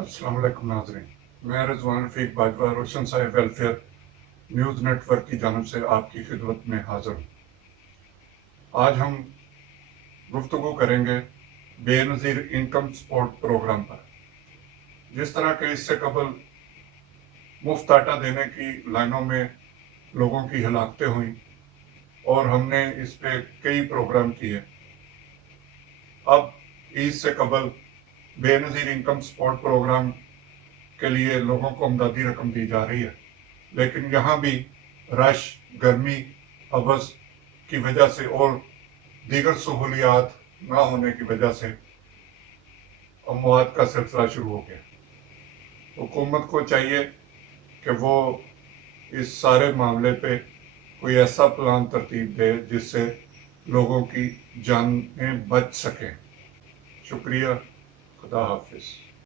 अस्सलाम वालेकुम नाज़रीन, मैं रिजवान रफ़ीक बाजवा रोशन साहिब वेलफेयर न्यूज़ नेटवर्क की जानब से आपकी खिदमत में हाजिर हूँ। आज हम गुफ्तगू करेंगे बेनज़ीर इनकम सपोर्ट प्रोग्राम पर। जिस तरह के इससे कबल मुफ्त आटा देने की लाइनों में लोगों की हलाकतें हुई और हमने इस पे कई प्रोग्राम किए। अब ईद से कबल बेनज़ीर इनकम सपोर्ट प्रोग्राम के लिए लोगों को अमदादी रकम दी जा रही है, लेकिन यहाँ भी रश, गर्मी, हबस की वजह से और दीगर सहूलियात ना होने की वजह से अमवात का सिलसिला शुरू हो गया। हुकूमत को चाहिए कि वो इस सारे मामले पे कोई ऐसा प्लान तरतीब दे जिससे लोगों की जानें बच सकें। शुक्रिया। खुदा हाफिज।